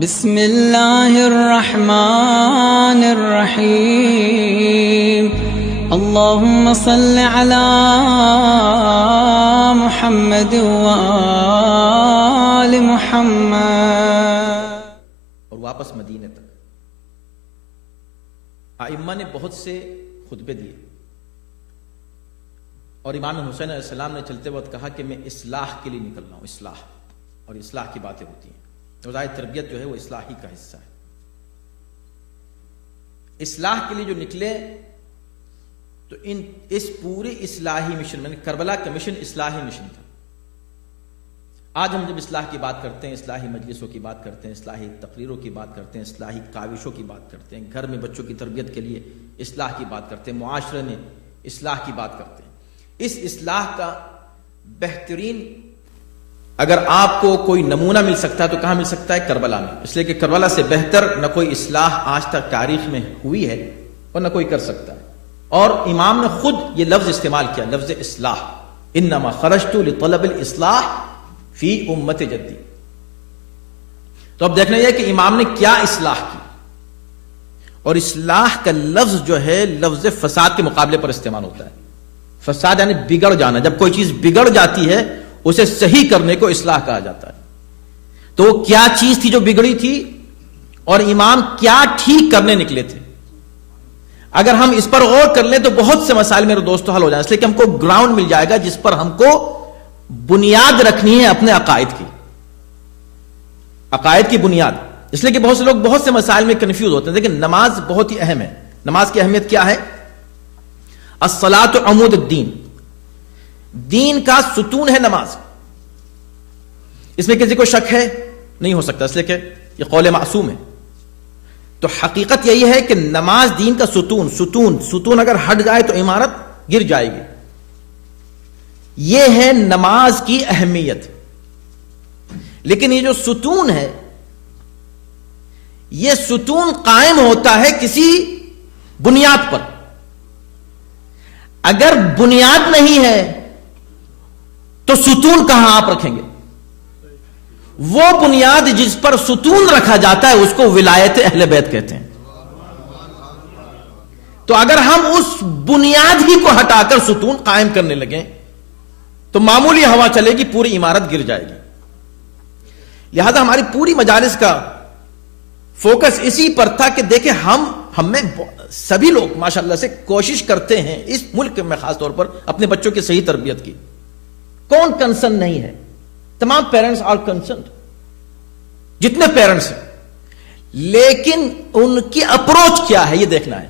بسم اللہ الرحمن الرحیم اللہم صل علی محمد وآل محمد۔ اور واپس مدینے تک ائمہ نے بہت سے خطبے دیے، اور امام حسین علیہ السلام نے چلتے وقت کہا کہ میں اصلاح کے لیے نکل رہا ہوں، اصلاح، اور اصلاح کی باتیں ہوتی ہیں۔ روزائے تربیت جو ہے وہ اصلاح ہی کا حصہ ہے۔ اصلاح کے لیے جو نکلے تو اس پورے اصلاحی مشن میں کربلا کا مشن اصلاحی مشن تھا۔ آج ہم جب اصلاح کی بات کرتے ہیں، اصلاحی مجلسوں کی بات کرتے ہیں، اصلاحی تقریروں کی بات کرتے ہیں، اصلاحی کاوشوں کی بات کرتے ہیں، گھر میں بچوں کی تربیت کے لیے اصلاح کی بات کرتے ہیں، معاشرے میں اصلاح کی بات کرتے ہیں۔ اس اصلاح کا بہترین اگر آپ کو کوئی نمونہ مل سکتا ہے تو کہاں مل سکتا ہے؟ کربلا میں، اس لیے کہ کربلا سے بہتر نہ کوئی اصلاح آج تک تاریخ میں ہوئی ہے اور نہ کوئی کر سکتا ہے۔ اور امام نے خود یہ لفظ استعمال کیا، لفظ اصلاح، انما خرجت لطلب الاصلاح فی امت جدی۔ تو اب دیکھنا یہ کہ امام نے کیا اصلاح کی، اور اصلاح کا لفظ جو ہے لفظ فساد کے مقابلے پر استعمال ہوتا ہے۔ فساد یعنی بگڑ جانا، جب کوئی چیز بگڑ جاتی ہے اسے صحیح کرنے کو اصلاح کہا جاتا ہے۔ تو وہ کیا چیز تھی جو بگڑی تھی، اور امام کیا ٹھیک کرنے نکلے تھے؟ اگر ہم اس پر غور کر لیں تو بہت سے مسائل میرے دوستوں حل ہو جائیں، اس لیے کہ ہم کو گراؤنڈ مل جائے گا جس پر ہم کو بنیاد رکھنی ہے اپنے عقائد کی، عقائد کی بنیاد۔ اس لیے کہ بہت سے لوگ بہت سے مسائل میں کنفیوز ہوتے ہیں، لیکن نماز بہت ہی اہم ہے۔ نماز کی اہمیت کیا ہے؟ الصلاۃ عمود الدین، دین کا ستون ہے نماز۔ اس میں کسی کو شک ہے؟ نہیں ہو سکتا، اس لیے کہ یہ قول معصوم ہے۔ تو حقیقت یہی ہے کہ نماز دین کا ستون اگر ہٹ جائے تو عمارت گر جائے گی۔ یہ ہے نماز کی اہمیت۔ لیکن یہ جو ستون ہے، یہ ستون قائم ہوتا ہے کسی بنیاد پر۔ اگر بنیاد نہیں ہے تو ستون کہاں آپ رکھیں گے؟ وہ بنیاد جس پر ستون رکھا جاتا ہے اس کو ولایت اہل بیت کہتے ہیں۔ تو اگر ہم اس بنیاد ہی کو ہٹا کر ستون قائم کرنے لگیں تو معمولی ہوا چلے گی، پوری عمارت گر جائے گی۔ لہذا ہماری پوری مجالس کا فوکس اسی پر تھا کہ دیکھیں ہم میں سبھی لوگ ماشاءاللہ سے کوشش کرتے ہیں اس ملک میں خاص طور پر اپنے بچوں کی صحیح تربیت کی۔ کون کنسرن نہیں ہے؟ تمام پیرنٹس آر کنسرنڈ، جتنے پیرنٹس ہیں، لیکن ان کی اپروچ کیا ہے یہ دیکھنا ہے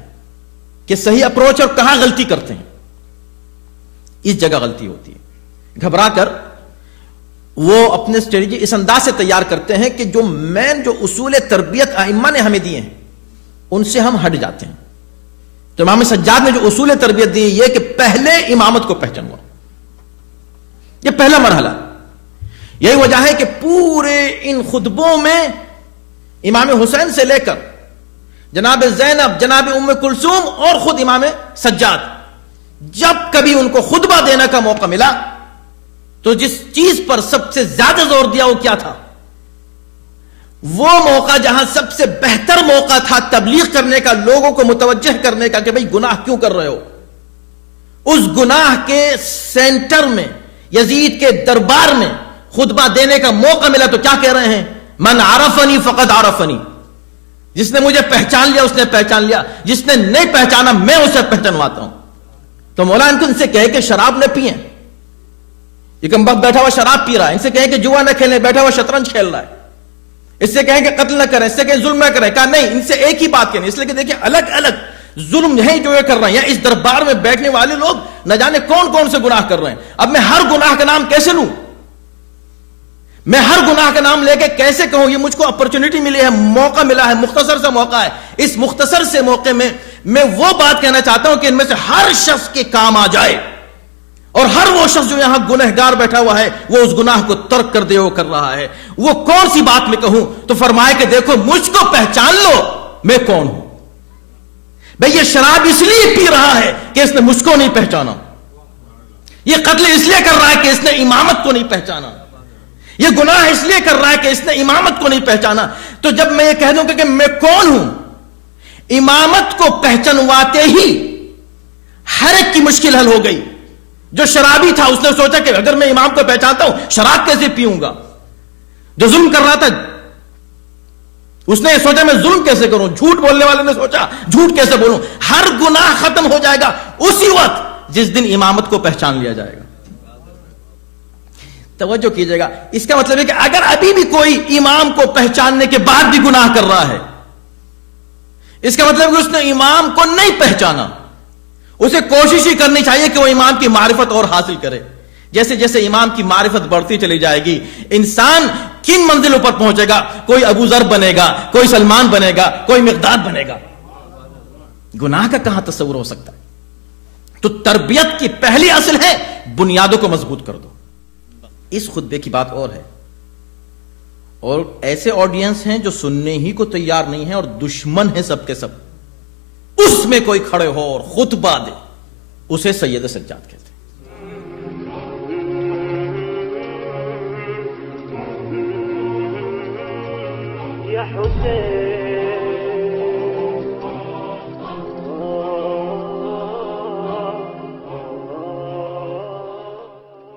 کہ صحیح اپروچ اور کہاں غلطی کرتے ہیں۔ اس جگہ غلطی ہوتی ہے، گھبرا کر وہ اپنے اسٹریٹجی اس انداز سے تیار کرتے ہیں کہ جو اصول تربیت ائمہ نے ہمیں دیے ہیں ان سے ہم ہٹ جاتے ہیں۔ تو امام سجاد نے جو اصول تربیت دی یہ کہ پہلے امامت کو پہچانو، یہ پہلا مرحلہ۔ یہی وجہ ہے کہ پورے ان خطبوں میں امام حسین سے لے کر جناب زینب، جناب ام کلثوم اور خود امام سجاد، جب کبھی ان کو خطبہ دینے کا موقع ملا تو جس چیز پر سب سے زیادہ زور دیا وہ کیا تھا؟ وہ موقع جہاں سب سے بہتر موقع تھا تبلیغ کرنے کا، لوگوں کو متوجہ کرنے کا کہ بھئی گناہ کیوں کر رہے ہو۔ اس گناہ کے سینٹر میں، یزید کے دربار میں خطبہ دینے کا موقع ملا تو کیا کہہ رہے ہیں؟ من عرفنی فقد عرفنی، جس نے مجھے پہچان لیا اس نے پہچان لیا، جس نے نہیں پہچانا میں اسے پہچانواتا ہوں۔ تو مولا ان سے کہے کہ شراب نہ پئیں، یہ کم وقت بیٹھا ہوا شراب پی رہا ہے، ان سے کہیں کہ جوا نہ کھیلیں، بیٹھا ہوا شطرنج کھیل رہا ہے، اس سے کہیں کہ قتل نہ کریں، اس سے کہیں ظلم نہ کریں، کہا نہیں، ان سے ایک ہی بات کہنی، اس لیے کہ دیکھیں الگ الگ ظلم ہے جو یہ کر رہے ہیں، یا اس دربار میں بیٹھنے والے لوگ نہ جانے کون کون سے گناہ کر رہے ہیں۔ اب میں ہر گناہ کا نام کیسے لوں؟ میں ہر گناہ کا نام لے کے کیسے کہوں؟ یہ مجھ کو اپرچونٹی ملی ہے، موقع ملا ہے، مختصر سا موقع ہے۔ اس مختصر سے موقع میں وہ بات کہنا چاہتا ہوں کہ ان میں سے ہر شخص کے کام آ جائے، اور ہر وہ شخص جو یہاں گنہگار بیٹھا ہوا ہے وہ اس گناہ کو ترک کر دے وہ کر رہا ہے۔ وہ کون سی بات میں کہوں؟ تو فرمائے کہ دیکھو مجھ کو پہچان لو میں کون ہوں۔ بھئی یہ شراب اس لیے پی رہا ہے کہ اس نے مجھ کو نہیں پہچانا، یہ قتل اس لیے کر رہا ہے کہ اس نے امامت کو نہیں پہچانا، یہ گناہ اس لیے کر رہا ہے کہ اس نے امامت کو نہیں پہچانا. تو جب میں یہ کہہ دوں کہ میں کون ہوں، امامت کو پہچانواتے ہی ہر ایک کی مشکل حل ہو گئی. جو شرابی تھا اس نے سوچا کہ اگر میں امام کو پہچانتا ہوں شراب کیسے پیوں گا. جو ظلم کر رہا تھا اس نے یہ سوچا میں ظلم کیسے کروں. جھوٹ بولنے والے نے سوچا جھوٹ کیسے بولوں. ہر گناہ ختم ہو جائے گا اسی وقت جس دن امامت کو پہچان لیا جائے گا. توجہ کیجئے گا. اس کا مطلب ہے کہ اگر ابھی بھی کوئی امام کو پہچاننے کے بعد بھی گناہ کر رہا ہے، اس کا مطلب کہ اس نے امام کو نہیں پہچانا. اسے کوشش ہی کرنی چاہیے کہ وہ امام کی معرفت اور حاصل کرے. جیسے جیسے امام کی معرفت بڑھتی چلی جائے گی، انسان کن منزلوں پر پہنچے گا. کوئی ابو ذر بنے گا، کوئی سلمان بنے گا، کوئی مقداد بنے گا. گناہ کا کہاں تصور ہو سکتا ہے؟ تو تربیت کی پہلی اصل ہے بنیادوں کو مضبوط کر دو. اس خطبے کی بات اور ہے، اور ایسے آڈینس ہیں جو سننے ہی کو تیار نہیں ہیں اور دشمن ہیں سب کے سب. اس میں کوئی کھڑے ہو اور خطبہ دے، اسے سید سجاد کہتے ہیں. یا حسین